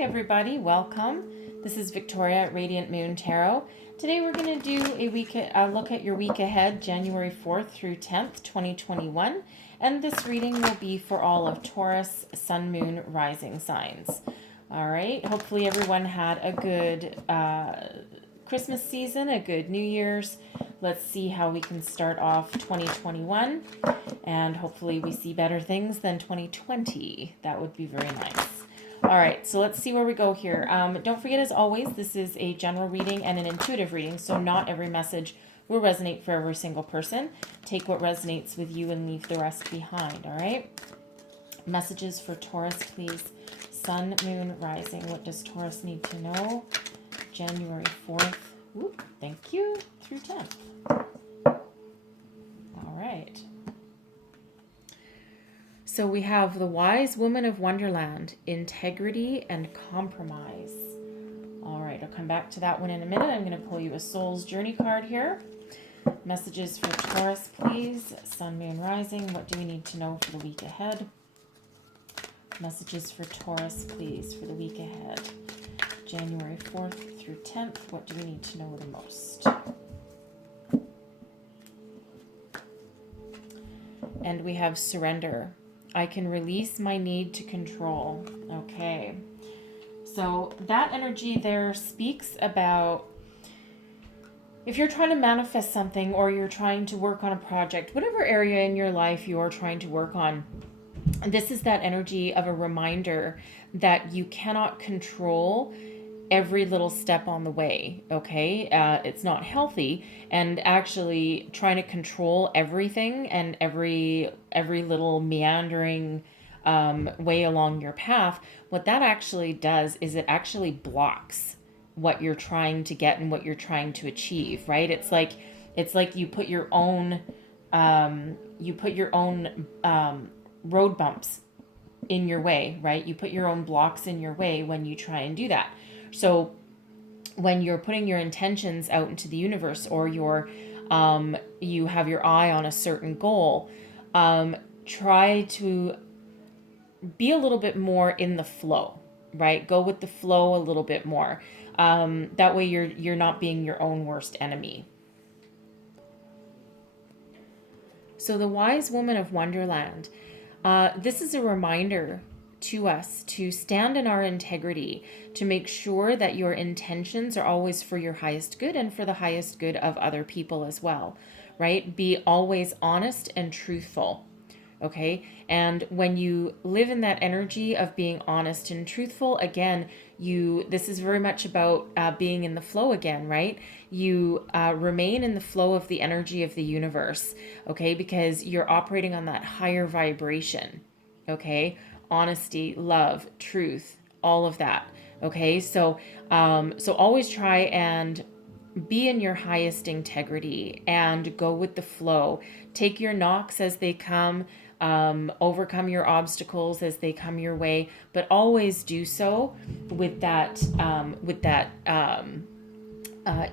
everybody, welcome. This is Victoria at Radiant Moon Tarot. Today we're going to do a look at your week ahead, January 4th through 10th, 2021. And this reading will be for all of Taurus, Sun, Moon, Rising signs. All right, hopefully everyone had a good Christmas season, a good New Year's. Let's see how we can start off 2021, and hopefully we see better things than 2020. That would be very nice. All right, so let's see where we go here. Don't forget, as always, this is a general reading and an intuitive reading, so not every message will resonate for every single person. Take what resonates with you and leave the rest behind, all right? Messages for Taurus, please. Sun, Moon, Rising. What does Taurus need to know? January 4th. Whoop, thank you. Through 10th. All right. So we have the Wise Woman of Wonderland, integrity and compromise. All right, I'll come back to that one in a minute. I'm going to pull you a Soul's Journey card here. Messages for Taurus, please. Sun, Moon, Rising. What do we need to know for the week ahead? Messages for Taurus, please, for the week ahead. January 4th through 10th. What do we need to know the most? And we have surrender. I can release my need to control. Okay. So that energy there speaks about if you're trying to manifest something or you're trying to work on a project, whatever area in your life you're trying to work on, this is that energy of a reminder that you cannot control every little step on the way, okay? It's not healthy, and actually trying to control everything and every little meandering way along your path, what that actually does is it actually blocks what you're trying to get and what you're trying to achieve, right? It's like you put your own road bumps in your way, right? You put your own blocks in your way when you try and do that. So when you're putting your intentions out into the universe, or you have your eye on a certain goal, try to be a little bit more in the flow, right? Go with the flow a little bit more. That way you're not being your own worst enemy. So the Wise Woman of Wonderland, this is a reminder to us to stand in our integrity, to make sure that your intentions are always for your highest good and for the highest good of other people as well, right? Be always honest and truthful, okay? And when you live in that energy of being honest and truthful, again, this is very much about being in the flow again, right? You remain in the flow of the energy of the universe, okay? Because you're operating on that higher vibration, okay? Honesty, love, truth, all of that. Okay, so always try and be in your highest integrity and go with the flow. Take your knocks as they come, overcome your obstacles as they come your way, but always do so with that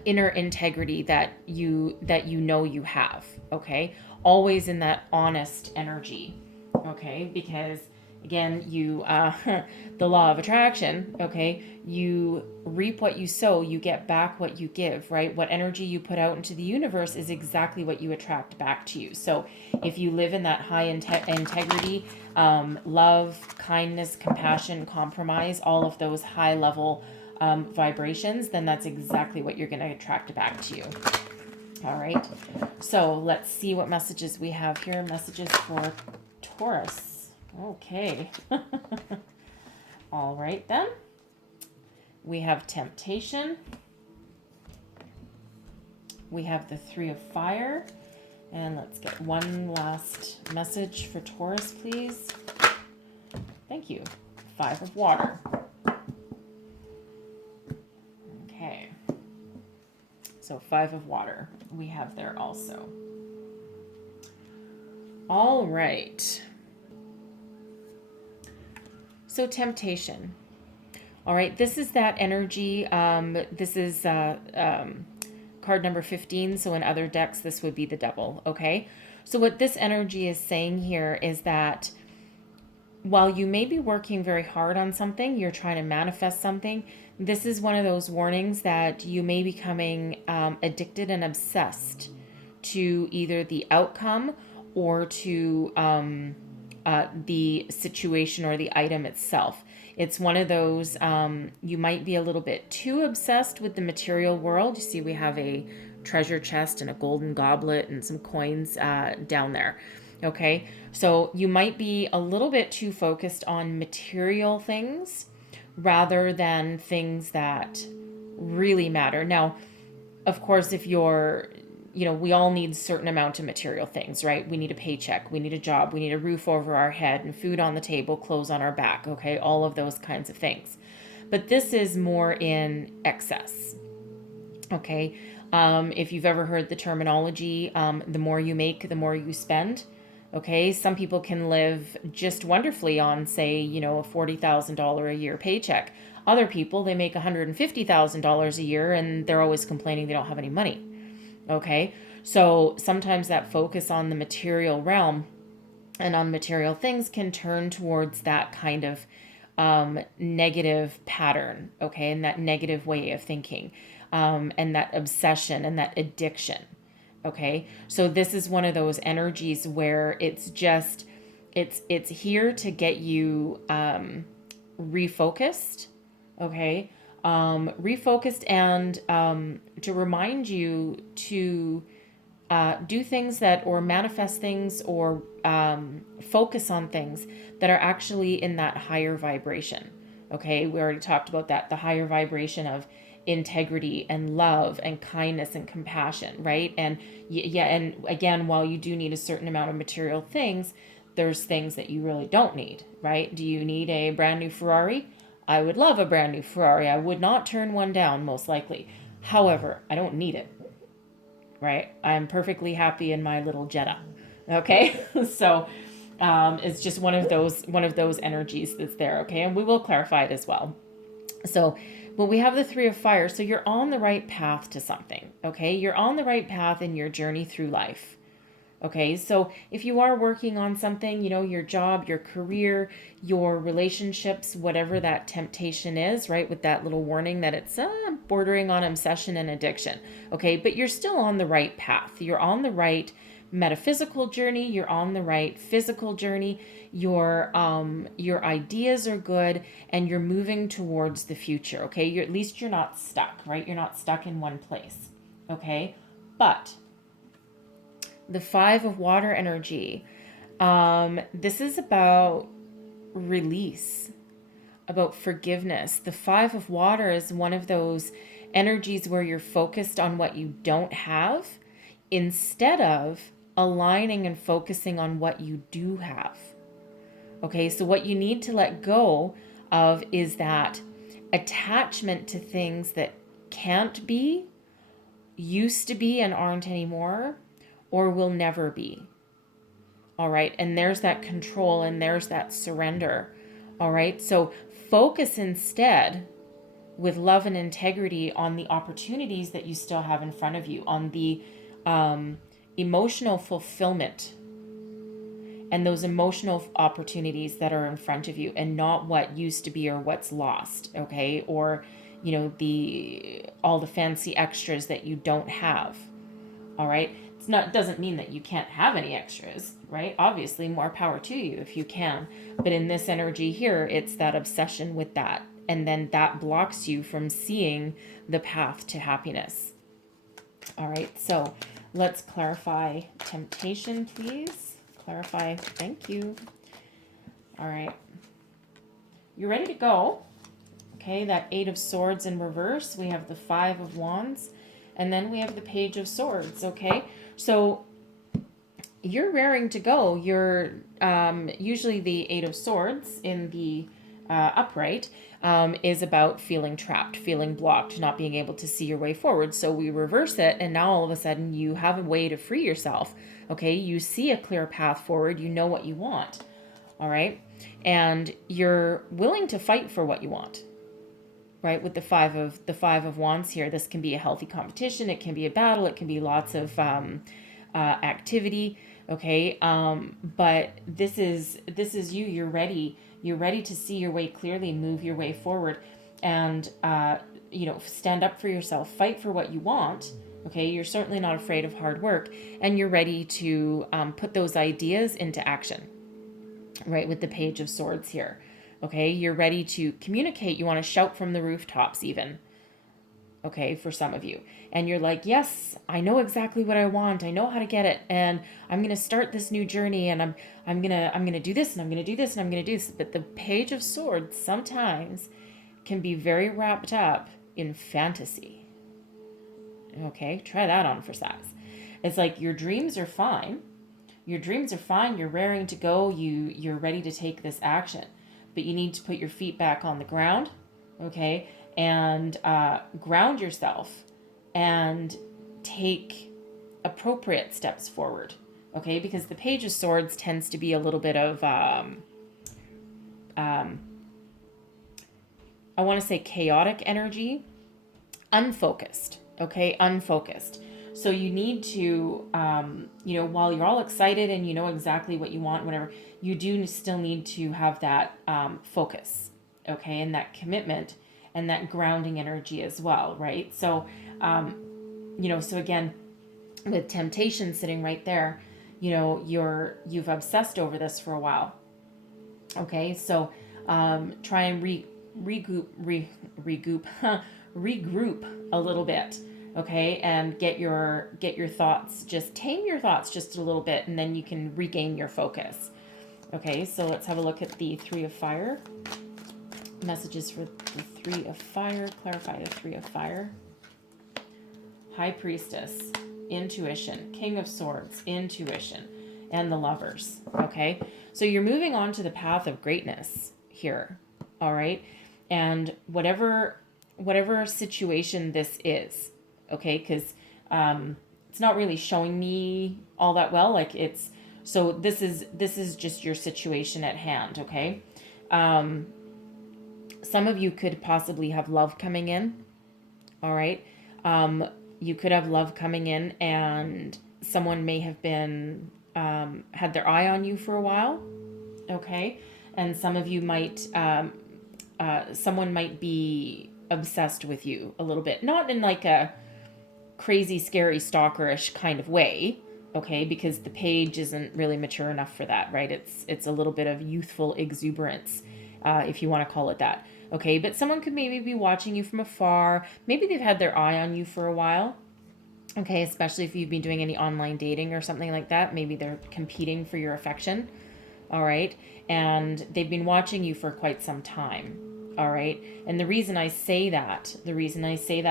inner integrity that you know you have. Okay, always in that honest energy. Okay, because again, the law of attraction, okay, you reap what you sow, you get back what you give, right? What energy you put out into the universe is exactly what you attract back to you. So if you live in that high integrity, love, kindness, compassion, compromise, all of those high level vibrations, then that's exactly what you're going to attract back to you. All right. So let's see what messages we have here. Messages for Taurus. Okay. All right then. We have temptation. We have the Three of Fire. And let's get one last message for Taurus, please. Thank you. Five of Water. Okay. So Five of Water we have there also. All right. So temptation. All right, this is that energy. This is card number 15. So in other decks, this would be the Devil. Okay. So what this energy is saying here is that while you may be working very hard on something, you're trying to manifest something, this is one of those warnings that you may be becoming addicted and obsessed to either the outcome or to the situation or the item itself. It's one of those, you might be a little bit too obsessed with the material world. You see, we have a treasure chest and a golden goblet and some coins down there. Okay, so you might be a little bit too focused on material things rather than things that really matter. Now, of course, if you're, we all need a certain amount of material things, right? We need a paycheck, we need a job, we need a roof over our head and food on the table, clothes on our back, okay? All of those kinds of things. But this is more in excess, okay? If you've ever heard the terminology, the more you make, the more you spend. Okay, some people can live just wonderfully on, say, a $40,000 a year paycheck. Other people, they make $150,000 a year and they're always complaining they don't have any money. Okay, so sometimes that focus on the material realm and on material things can turn towards that kind of negative pattern, okay, and that negative way of thinking, and that obsession and that addiction. Okay, so this is one of those energies where it's just, it's here to get you refocused, okay, refocused, and to remind you to do things that, or manifest things, or focus on things that are actually in that higher vibration. Okay, we already talked about that, the higher vibration of integrity and love and kindness and compassion, right? And yeah, and again, while you do need a certain amount of material things, there's things that you really don't need, right? Do you need a brand new Ferrari? I would love a brand new Ferrari. I would not turn one down, most likely. However, I don't need it, right? I'm perfectly happy in my little Jetta. Okay, so it's just one of those energies that's there. Okay, and we will clarify it as well. So, but we have the Three of Fire. So you're on the right path to something. Okay, you're on the right path in your journey through life. Okay, so if you are working on something, your job, your career, your relationships, whatever that temptation is, right, with that little warning that it's bordering on obsession and addiction. Okay, but you're still on the right path. You're on the right metaphysical journey. You're on the right physical journey. Your ideas are good, and you're moving towards the future. Okay, at least you're not stuck, right? You're not stuck in one place. Okay, but the Five of Water energy, this is about release, about forgiveness. The Five of Water is one of those energies where you're focused on what you don't have instead of aligning and focusing on what you do have. Okay, so what you need to let go of is that attachment to things that can't be, used to be and aren't anymore, or will never be. All right, and there's that control and there's that surrender. All right, so focus instead with love and integrity on the opportunities that you still have in front of you, on the emotional fulfillment and those emotional opportunities that are in front of you, and not what used to be or what's lost. Okay, or all the fancy extras that you don't have. All right, doesn't mean that you can't have any extras, right? Obviously, more power to you if you can. But in this energy here, it's that obsession with that. And then that blocks you from seeing the path to happiness. All right, so let's clarify temptation, please. Clarify, thank you. All right, you're ready to go. Okay, that Eight of Swords in reverse. We have the Five of Wands. And then we have the Page of Swords, okay? So you're raring to go. You're usually the Eight of Swords in the upright is about feeling trapped, feeling blocked, not being able to see your way forward. So we reverse it, and now all of a sudden you have a way to free yourself, okay? You see a clear path forward. You know what you want, all right? And you're willing to fight for what you want. Right, with the five of Wands here, this can be a healthy competition. It can be a battle. It can be lots of activity. Okay. But this is you. You're ready to see your way clearly, move your way forward, and stand up for yourself, fight for what you want. Okay, you're certainly not afraid of hard work, and you're ready to put those ideas into action, right? With the Page of Swords here. Okay, you're ready to communicate. You want to shout from the rooftops, even. Okay, for some of you. And you're like, yes, I know exactly what I want. I know how to get it. And I'm going to start this new journey, and I'm going to do this, and I'm going to do this, and I'm going to do this. But the Page of Swords sometimes can be very wrapped up in fantasy. Okay, try that on for size. It's like your dreams are fine. Your dreams are fine. You're raring to go. You're ready to take this action, but you need to put your feet back on the ground, okay, and ground yourself and take appropriate steps forward, okay, because the Page of Swords tends to be a little bit of I want to say chaotic energy, unfocused, okay, unfocused. So you need to, while you're all excited and you know exactly what you want, whatever, you do still need to have that focus, okay, and that commitment and that grounding energy as well, right? So, so again, with temptation sitting right there, you've obsessed over this for a while, okay? So try and regroup a little bit, okay, and get your thoughts, just tame your thoughts just a little bit, and then you can regain your focus. Okay, so let's have a look at the Three of Fire. Messages for the Three of Fire. Clarify the Three of Fire. High Priestess, intuition. King of Swords, intuition, and the Lovers. Okay, so you're moving on to the path of greatness here. All right, and whatever situation this is, okay, because it's not really showing me all that well, like it's, so this is just your situation at hand, okay. Some of you could possibly have love coming in, all right. You could have love coming in, and someone may have been had their eye on you for a while, okay, and some of you might someone might be obsessed with you a little bit, not in like a crazy, scary, stalkerish kind of way, okay, because the page isn't really mature enough for that, right? It's a little bit of youthful exuberance, if you want to call it that, okay, but someone could maybe be watching you from afar. Maybe they've had their eye on you for a while, okay, especially if you've been doing any online dating or something like that. Maybe they're competing for your affection, all right, and they've been watching you for quite some time. All right. And the reason I say that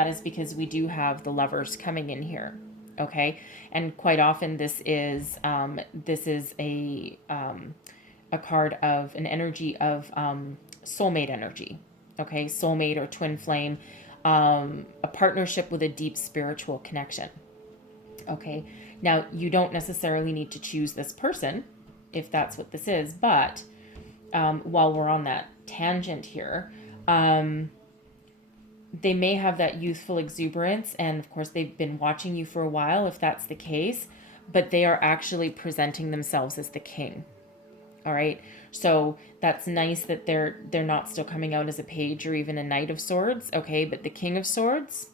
is because we do have the Lovers coming in here. Okay. And quite often this is a card of an energy of soulmate energy. Okay. Soulmate or twin flame, a partnership with a deep spiritual connection. Okay. Now, you don't necessarily need to choose this person if that's what this is, but while we're on that tangent here, they may have that youthful exuberance, and of course they've been watching you for a while if that's the case, but they are actually presenting themselves as the king. All right, so that's nice that they're not still coming out as a page or even a Knight of Swords, okay, but the King of Swords,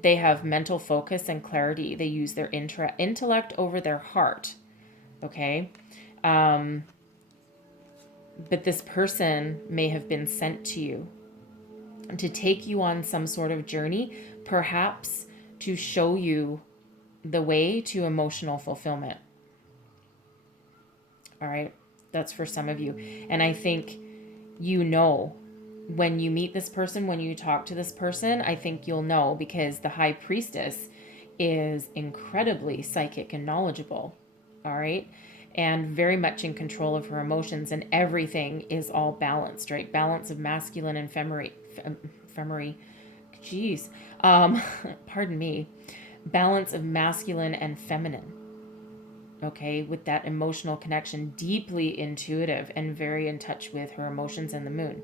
they have mental focus and clarity. They use their intellect over their heart, okay. But this person may have been sent to you to take you on some sort of journey, perhaps to show you the way to emotional fulfillment. All right, that's for some of you. And I think when you meet this person, when you talk to this person, I think you'll know, because the High Priestess is incredibly psychic and knowledgeable. All right. And very much in control of her emotions, and everything is all balanced, right? Balance of masculine and feminine. Geez. Pardon me. Balance of masculine and feminine. Okay, with that emotional connection, deeply intuitive and very in touch with her emotions and the moon.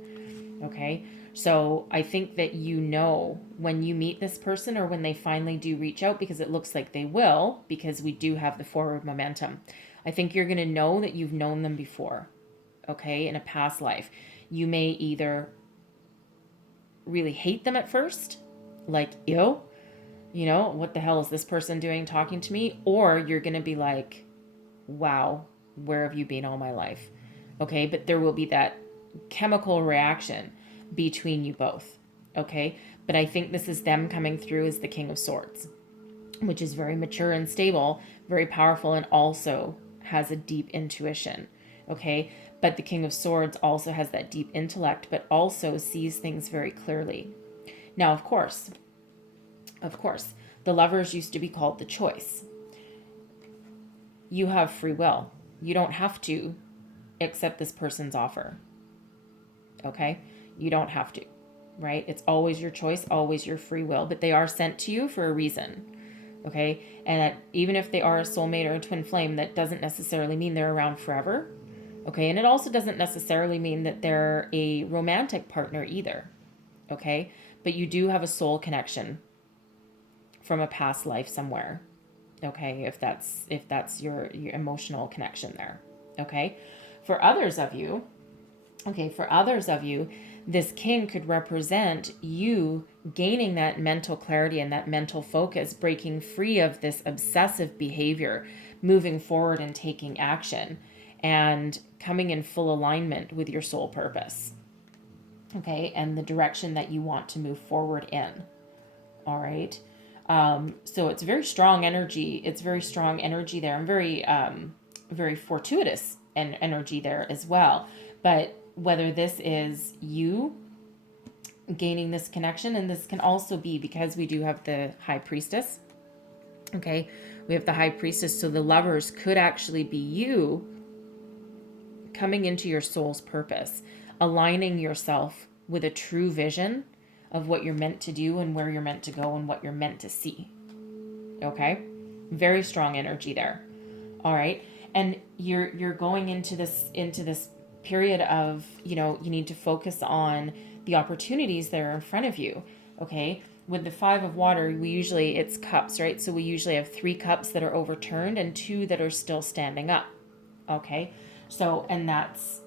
Okay. So I think that you know when you meet this person or when they finally do reach out, because it looks like they will, because we do have the forward momentum. I think you're going to know that you've known them before, okay, in a past life. You may either really hate them at first, like, ew, what the hell is this person doing talking to me? Or you're going to be like, wow, where have you been all my life? Okay, but there will be that chemical reaction between you both. Okay, but I think this is them coming through as the King of Swords, which is very mature and stable, very powerful, and also has a deep intuition. Okay, but the King of Swords also has that deep intellect, but also sees things very clearly. Now, of course, the Lovers used to be called the Choice. You have free will. You don't have to accept this person's offer. Okay? You don't have to, right? It's always your choice, always your free will, but they are sent to you for a reason. Okay? And that even if they are a soulmate or a twin flame, that doesn't necessarily mean they're around forever. Okay? And it also doesn't necessarily mean that they're a romantic partner either. Okay? But you do have a soul connection from a past life somewhere. Okay? If that's your emotional connection there. Okay? For others of you, this king could represent you gaining that mental clarity and that mental focus, breaking free of this obsessive behavior, moving forward and taking action, and coming in full alignment with your soul purpose. Okay, and the direction that you want to move forward in. All right. So it's very strong energy. It's very strong energy there, and very fortuitous and energy there as well. But whether this is you gaining this connection, and this can also be because we do have the High Priestess. Okay, we have the High Priestess, so the Lovers could actually be you coming into your soul's purpose, aligning yourself with a true vision of what you're meant to do and where you're meant to go and what you're meant to see. Okay, very strong energy there. All right, and you're going into this period of, you need to focus on the opportunities that are in front of you. Okay, with the Five of Water, it's cups, right? So we usually have 3 cups that are overturned and 2 that are still standing up. Okay, so, and that's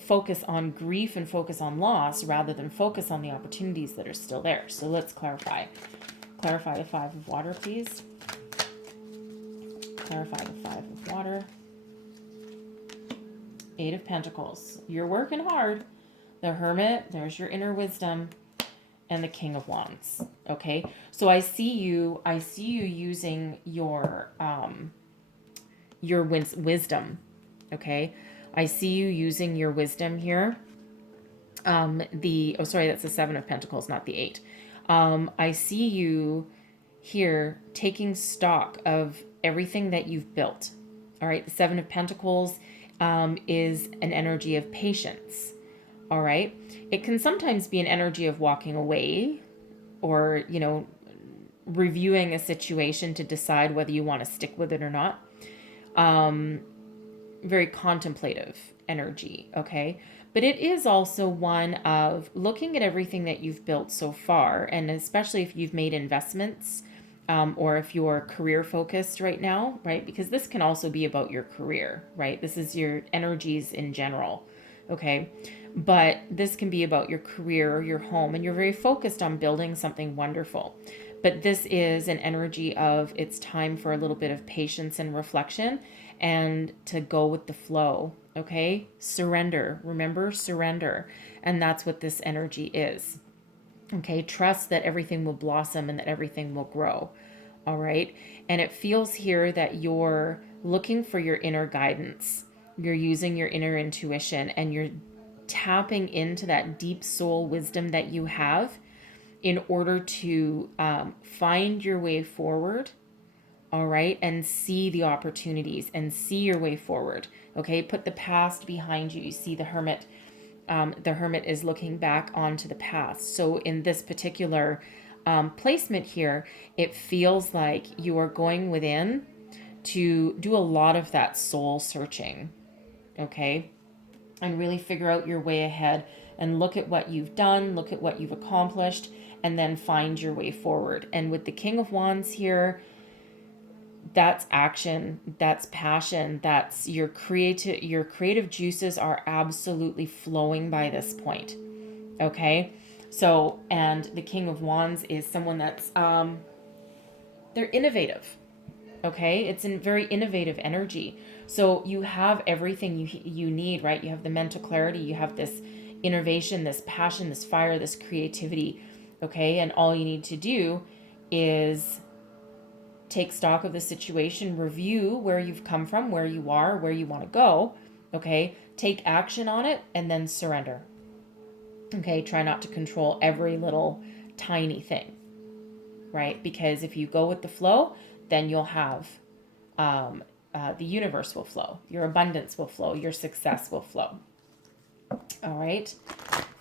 focus on grief and focus on loss rather than focus on the opportunities that are still there. So let's clarify the Five of Water, please. Clarify the Five of Water. 8 of Pentacles. You're working hard. The Hermit, there's your inner wisdom, and the King of Wands. Okay, so I see you using your wisdom. Okay, I see you using your wisdom here. That's the 7 of Pentacles, not the 8. I see you here taking stock of everything that you've built. All right, the 7 of Pentacles is an energy of patience. All right, it can sometimes be an energy of walking away or, reviewing a situation to decide whether you want to stick with it or not. Very contemplative energy, okay? But it is also one of looking at everything that you've built so far, and especially if you've made investments, or if you're career focused right now, right? Because this can also be about your career, right? This is your energies in general, okay? But this can be about your career or your home, and you're very focused on building something wonderful. But this is an energy of it's time for a little bit of patience and reflection and to go with the flow, okay? Surrender. Remember, surrender. And that's what this energy is. Okay, trust that everything will blossom and that everything will grow. All right. And it feels here that you're looking for your inner guidance. You're using your inner intuition and you're tapping into that deep soul wisdom that you have in order to find your way forward. All right. And see the opportunities and see your way forward. Okay. Put the past behind you. You see the Hermit. The Hermit is looking back onto the past. So in this particular placement here, it feels like you are going within to do a lot of that soul searching, okay? And really figure out your way ahead, and look at what you've done, look at what you've accomplished, and then find your way forward. And with the King of Wands here, that's action, that's passion, that's your creative juices are absolutely flowing by this point. Okay? So, and the King of Wands is someone that's they're innovative. Okay? It's a very innovative energy. So you have everything you need, right? You have the mental clarity, you have this innovation, this passion, this fire, this creativity. Okay? And all you need to do is take stock of the situation, review where you've come from, where you are, where you want to go. Okay? Take action on it and then surrender. Okay? Try not to control every little tiny thing, right? Because if you go with the flow, then you'll have the universe will flow, your abundance will flow, your success will flow. All right.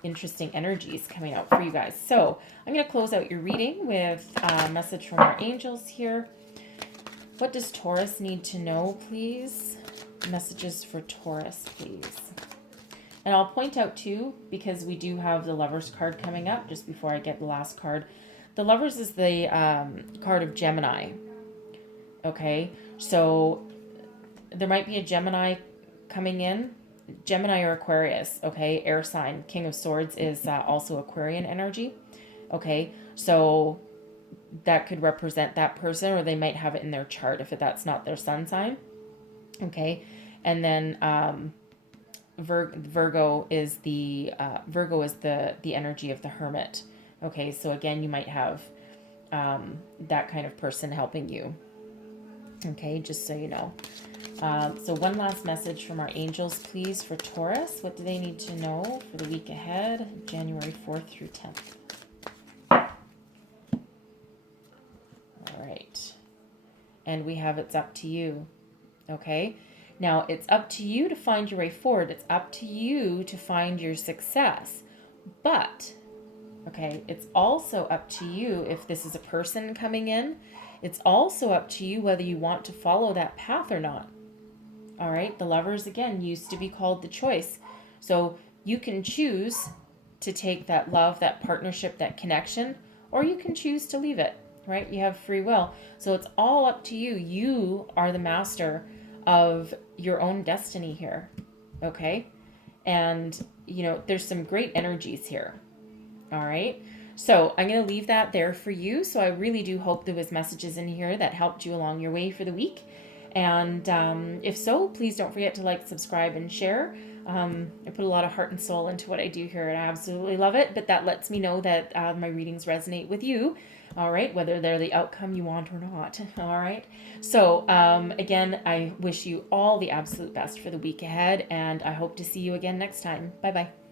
Interesting energies coming out for you guys. So I'm going to close out your reading with a message from our angels here. What does Taurus need to know, please? Messages for Taurus, please. And I'll point out too, because we do have the Lovers card coming up just before I get the last card. The Lovers is the card of Gemini. Okay, so there might be a Gemini coming in. Gemini or Aquarius, okay, air sign. King of Swords is also Aquarian energy. Okay, so that could represent that person, or they might have it in their chart if that's not their sun sign. Okay, and then Virgo is the energy of the Hermit. Okay, so again, you might have that kind of person helping you. Okay, just so you know. So one last message from our angels, please, for Taurus. What do they need to know for the week ahead, January 4th through 10th? All right. And we have it's up to you. Okay. Now, it's up to you to find your way forward. It's up to you to find your success. But, okay, it's also up to you if this is a person coming in. It's also up to you whether you want to follow that path or not. All right. The Lovers, again, used to be called the choice. So you can choose to take that love, that partnership, that connection, or you can choose to leave it, right? You have free will. So it's all up to you. You are the master of your own destiny here. Okay. And, you know, there's some great energies here. All right. So I'm going to leave that there for you. So I really do hope there was messages in here that helped you along your way for the week. And if so, please don't forget to like, subscribe, and share. I put a lot of heart and soul into what I do here, and I absolutely love it. But that lets me know that my readings resonate with you. All right, whether they're the outcome you want or not. All right. So again, I wish you all the absolute best for the week ahead, and I hope to see you again next time. Bye-bye.